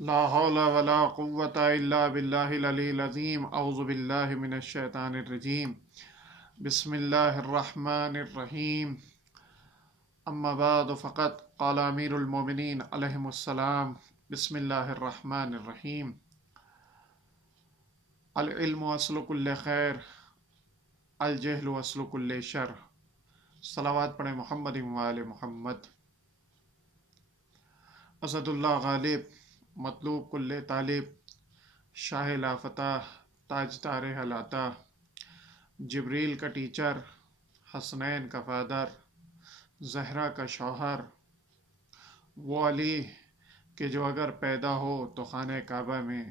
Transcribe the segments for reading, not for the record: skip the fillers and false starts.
لا حول ولا قوة إلا بالله العلي العظيم أعوذ بالله من الشيطان الرجيم بسم الله الرحمن الرحيم أما بعد فقد قال أمير المؤمنين عليهم السلام بسم الله الرحمن الرحيم العلم أصل كل خير الجهل أصل كل شر صلوات پڑھیں محمد وآل محمد اسد اللہ غالب مطلوب کل طالب شاہ لافتہ تاج تار ہلاتا جبریل کا ٹیچر حسنین کا فادر زہرا کا شوہر وہ علی کہ جو اگر پیدا ہو تو خانہ کعبہ میں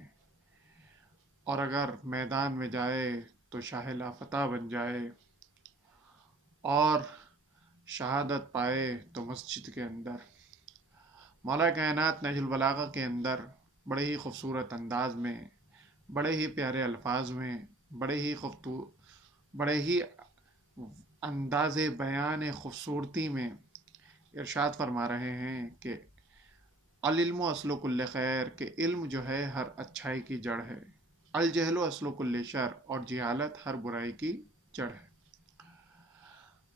اور اگر میدان میں جائے تو شاہ لافتہ بن جائے اور شہادت پائے تو مسجد کے اندر۔ مولا کائنات نہج البلاغہ کے اندر بڑے ہی خوبصورت انداز میں، بڑے ہی پیارے الفاظ میں، بڑے ہی انداز بیان خوبصورتی میں ارشاد فرما رہے ہیں کہ العلم اصل کل خیر، کہ علم جو ہے ہر اچھائی کی جڑ ہے، الجہل اصل کل شر، اور جہالت ہر برائی کی جڑ ہے۔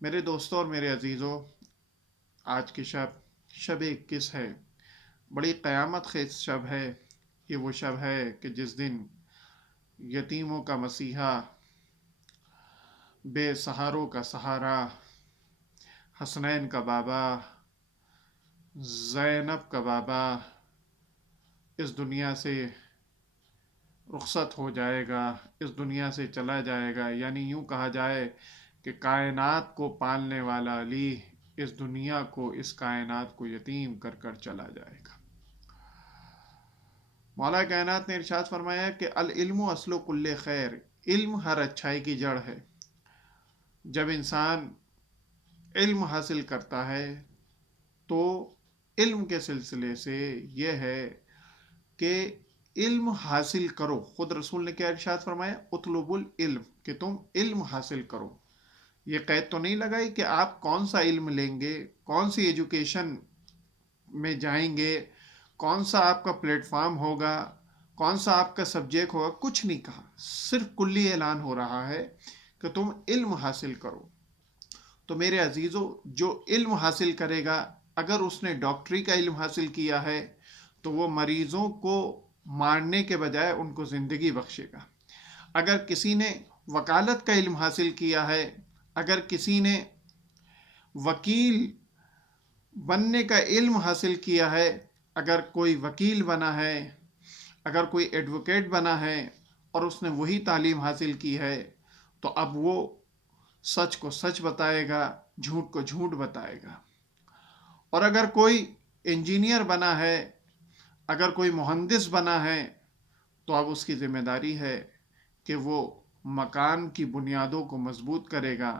میرے دوستوں اور میرے عزیزوں، آج کی شب 21 ہے، بڑی قیامت خیز شب ہے۔ یہ وہ شب ہے کہ جس دن یتیموں کا مسیحا، بے سہاروں کا سہارا، حسنین کا بابا، زینب کا بابا اس دنیا سے رخصت ہو جائے گا، اس دنیا سے چلا جائے گا۔ یعنی یوں کہا جائے کہ کائنات کو پالنے والا علی اس دنیا کو، اس کائنات کو یتیم کر کر چلا جائے گا۔ مولا کائنات نے ارشاد فرمایا کہ العلم اصل کل خیر، علم ہر اچھائی کی جڑ ہے۔ جب انسان علم حاصل کرتا ہے تو علم کے سلسلے سے یہ ہے کہ علم حاصل کرو۔ خود رسول نے کیا ارشاد فرمایا؟ اطلب العلم، کہ تم علم حاصل کرو۔ یہ قید تو نہیں لگائی کہ آپ کون سا علم لیں گے، کون سی ایجوکیشن میں جائیں گے، کون سا آپ کا پلیٹ فارم ہوگا، کون سا آپ کا سبجیکٹ ہوگا، کچھ نہیں کہا۔ صرف کلی اعلان ہو رہا ہے کہ تم علم حاصل کرو۔ تو میرے عزیزو، جو علم حاصل کرے گا، اگر اس نے ڈاکٹری کا علم حاصل کیا ہے تو وہ مریضوں کو مارنے کے بجائے ان کو زندگی بخشے گا۔ اگر کسی نے وکالت کا علم حاصل کیا ہے، اگر کسی نے وکیل بننے کا علم حاصل کیا ہے، اگر کوئی وکیل بنا ہے، اگر کوئی ایڈوکیٹ بنا ہے اور اس نے وہی تعلیم حاصل کی ہے، تو اب وہ سچ کو سچ بتائے گا، جھوٹ کو جھوٹ بتائے گا۔ اور اگر کوئی انجینئر بنا ہے، اگر کوئی مہندس بنا ہے، تو اب اس کی ذمہ داری ہے کہ وہ مکان کی بنیادوں کو مضبوط کرے گا،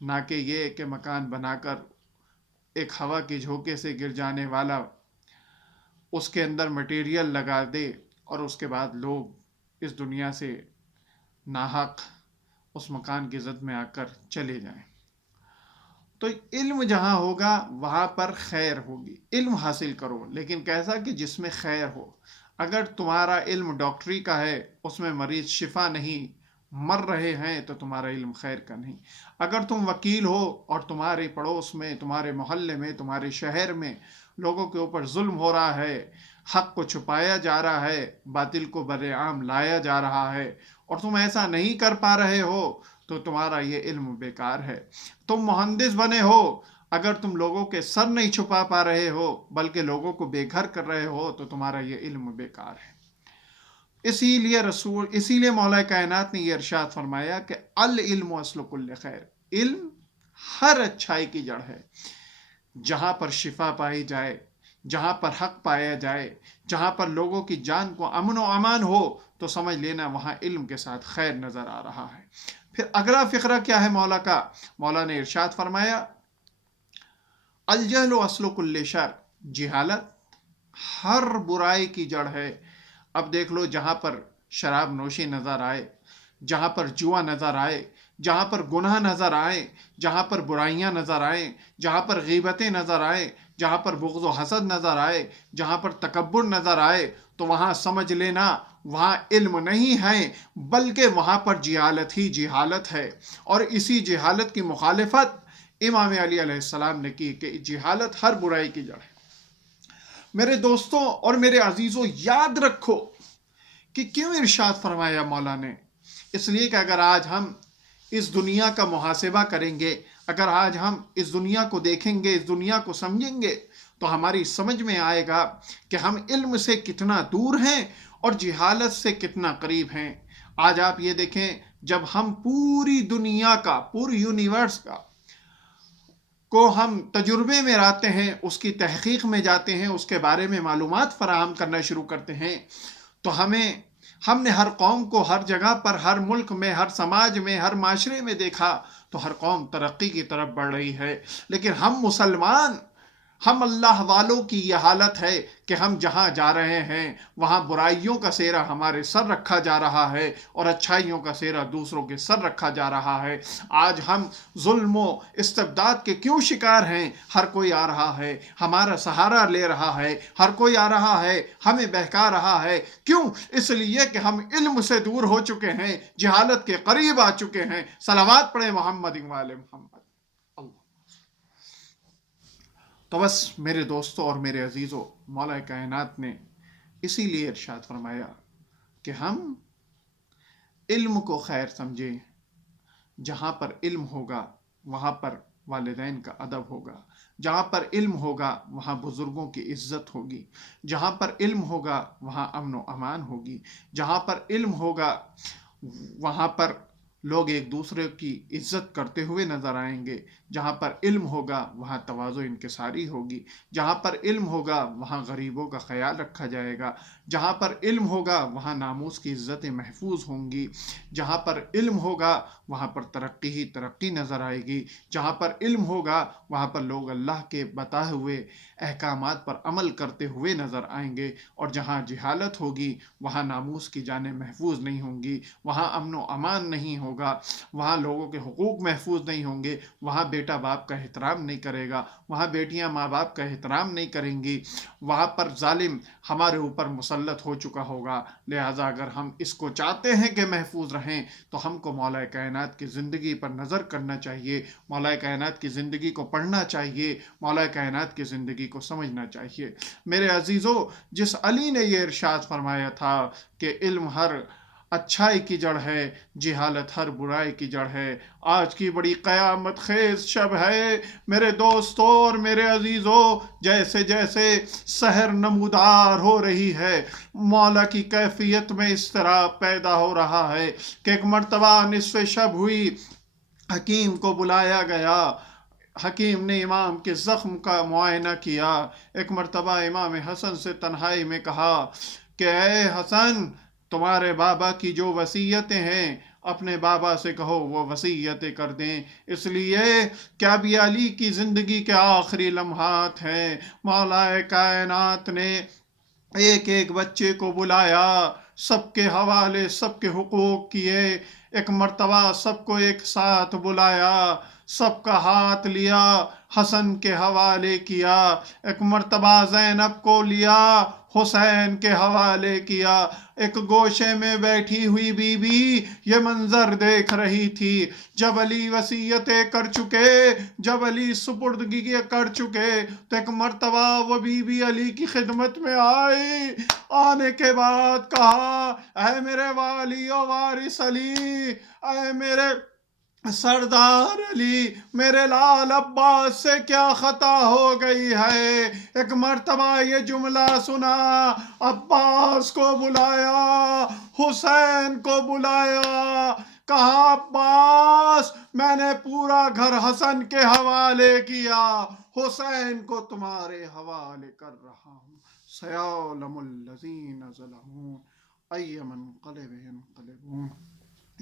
نہ کہ یہ کہ مکان بنا کر ایک ہوا کے جھونکے سے گر جانے والا اس کے اندر مٹیریل لگا دے اور اس کے بعد لوگ اس دنیا سے ناحق اس مکان کی زد میں آ کر چلے جائیں۔ تو علم جہاں ہوگا وہاں پر خیر ہوگی۔ علم حاصل کرو، لیکن کیسا کہ جس میں خیر ہو۔ اگر تمہارا علم ڈاکٹری کا ہے، اس میں مریض شفا نہیں مر رہے ہیں، تو تمہارا علم خیر کا نہیں۔ اگر تم وکیل ہو اور تمہارے پڑوس میں، تمہارے محلے میں، تمہارے شہر میں لوگوں کے اوپر ظلم ہو رہا ہے، حق کو چھپایا جا رہا ہے، باطل کو برعام لایا جا رہا ہے، اور تم ایسا نہیں کر پا رہے ہو، تو تمہارا یہ علم بیکار ہے۔ تم مہندس بنے ہو، اگر تم لوگوں کے سر نہیں چھپا پا رہے ہو بلکہ لوگوں کو بے گھر کر رہے ہو، تو تمہارا یہ علم بیکار ہے۔ اسی لیے مولا کائنات نے یہ ارشاد فرمایا کہ العلم اصل کل خیر، علم ہر اچھائی کی جڑ ہے۔ جہاں پر شفا پائی جائے، جہاں پر حق پایا جائے، جہاں پر لوگوں کی جان کو امن و امان ہو، تو سمجھ لینا وہاں علم کے ساتھ خیر نظر آ رہا ہے۔ پھر اگلا فقرہ کیا ہے مولا کا؟ مولا نے ارشاد فرمایا الجہل اصل کل شر، جہالت ہر برائی کی جڑ ہے۔ اب دیکھ لو، جہاں پر شراب نوشی نظر آئے، جہاں پر جوا نظر آئے، جہاں پر گناہ نظر آئے، جہاں پر برائیاں نظر آئیں، جہاں پر غیبتیں نظر آئیں، جہاں پر بغض و حسد نظر آئے، جہاں پر تکبر نظر آئے، تو وہاں سمجھ لینا وہاں علم نہیں ہے، بلکہ وہاں پر جہالت ہی جہالت ہے۔ اور اسی جہالت کی مخالفت امام علی علیہ السلام نے کی کہ جہالت ہر برائی کی جڑ ہے۔ میرے دوستوں اور میرے عزیزوں، یاد رکھو کہ کیوں ارشاد فرمایا مولا نے؟ اس لیے کہ اگر آج ہم اس دنیا کا محاسبہ کریں گے، اگر آج ہم اس دنیا کو دیکھیں گے، اس دنیا کو سمجھیں گے، تو ہماری سمجھ میں آئے گا کہ ہم علم سے کتنا دور ہیں اور جہالت سے کتنا قریب ہیں۔ آج آپ یہ دیکھیں، جب ہم پوری دنیا کا، پوری یونیورس کا کو ہم تجربے میں آتے ہیں، اس کی تحقیق میں جاتے ہیں، اس کے بارے میں معلومات فراہم کرنا شروع کرتے ہیں، تو ہم نے ہر قوم کو ہر جگہ پر، ہر ملک میں، ہر سماج میں، ہر معاشرے میں دیکھا تو ہر قوم ترقی کی طرف بڑھ رہی ہے، لیکن ہم مسلمان، ہم اللہ والوں کی یہ حالت ہے کہ ہم جہاں جا رہے ہیں وہاں برائیوں کا سہرا ہمارے سر رکھا جا رہا ہے اور اچھائیوں کا سہرا دوسروں کے سر رکھا جا رہا ہے۔ آج ہم ظلم و استبداد کے کیوں شکار ہیں؟ ہر کوئی آ رہا ہے، ہمارا سہارا لے رہا ہے، ہر کوئی آ رہا ہے، ہمیں بہکا رہا ہے۔ کیوں؟ اس لیے کہ ہم علم سے دور ہو چکے ہیں، جہالت کے قریب آ چکے ہیں۔ صلوات پڑھیں محمد وعلی محمد۔ تو بس میرے دوستوں اور میرے عزیزوں، مولا کائنات نے اسی لیے ارشاد فرمایا کہ ہم علم کو خیر سمجھیں۔ جہاں پر علم ہوگا وہاں پر والدین کا ادب ہوگا، جہاں پر علم ہوگا وہاں بزرگوں کی عزت ہوگی، جہاں پر علم ہوگا وہاں امن و امان ہوگی، جہاں پر علم ہوگا وہاں پر لوگ ایک دوسرے کی عزت کرتے ہوئے نظر آئیں گے، جہاں پر علم ہوگا وہاں تواضع انکساری ہوگی، جہاں پر علم ہوگا وہاں غریبوں کا خیال رکھا جائے گا، جہاں پر علم ہوگا وہاں ناموس کی عزتیں محفوظ ہوں گی، جہاں پر علم ہوگا وہاں پر ترقی ہی ترقی نظر آئے گی، جہاں پر علم ہوگا وہاں پر لوگ اللہ کے بتائے ہوئے احکامات پر عمل کرتے ہوئے نظر آئیں گے، اور جہاں جہالت ہوگی وہاں ناموس کی جانیں محفوظ نہیں ہوں گی، وہاں امن و امان نہیں ہوگا، وہاں لوگوں کے حقوق محفوظ نہیں ہوں گے، وہاں بیٹا باپ کا احترام نہیں کرے گا، وہاں بیٹیاں ماں باپ کا احترام نہیں کریں گی، وہاں پر ظالم ہمارے اوپر مسلط ہو چکا ہوگا۔ لہٰذا اگر ہم اس کو چاہتے ہیں کہ محفوظ رہیں تو ہم کو مولا کائنات کی زندگی پر نظر کرنا چاہیے، مولا کائنات کی زندگی کو پڑھنا چاہیے، مولا کائنات کی زندگی کو سمجھنا چاہیے۔ میرے عزیزو، جس علی نے یہ ارشاد فرمایا تھا کہ علم ہر اچھائی کی جڑ ہے، جہالت ہر برائی کی جڑ ہے، آج کی بڑی قیامت خیز شب ہے میرے دوستوں اور میرے عزیزوں۔ جیسے جیسے سحر نمودار ہو رہی ہے، مولا کی کیفیت میں اضطراب پیدا ہو رہا ہے کہ ایک مرتبہ نصف شب ہوئی، حکیم کو بلایا گیا، حکیم نے امام کے زخم کا معائنہ کیا، ایک مرتبہ امام حسن سے تنہائی میں کہا کہ اے حسن، تمہارے بابا کی جو وصیتیں ہیں اپنے بابا سے کہو وہ وصیتیں کر دیں، اس لیے کہ اب یہ علی کی زندگی کے آخری لمحات ہیں۔ مولا کائنات نے ایک ایک بچے کو بلایا، سب کے حوالے، سب کے حقوق کیے، ایک مرتبہ سب کو ایک ساتھ بلایا، سب کا ہاتھ لیا، حسن کے حوالے کیا، ایک مرتبہ زینب کو لیا، حسین کے حوالے کیا، ایک گوشے میں بیٹھی ہوئی بی بی یہ منظر دیکھ رہی تھی۔ جب علی وصیتیں کر چکے، جب علی سپردگی کر چکے، تو ایک مرتبہ وہ بی بی علی کی خدمت میں آئی، آنے کے بعد کہا اے میرے والی و وارث علی، اے میرے سردار علی، میرے لال عباس سے کیا خطا ہو گئی ہے؟ ایک مرتبہ یہ جملہ سنا، عباس کو بلایا، حسین کو بلایا، کہا عباس میں نے پورا گھر حسن کے حوالے کیا، حسین کو تمہارے حوالے کر رہا ہوں۔ سیعلم الذین ظلموا ای منقلب ینقلبون۔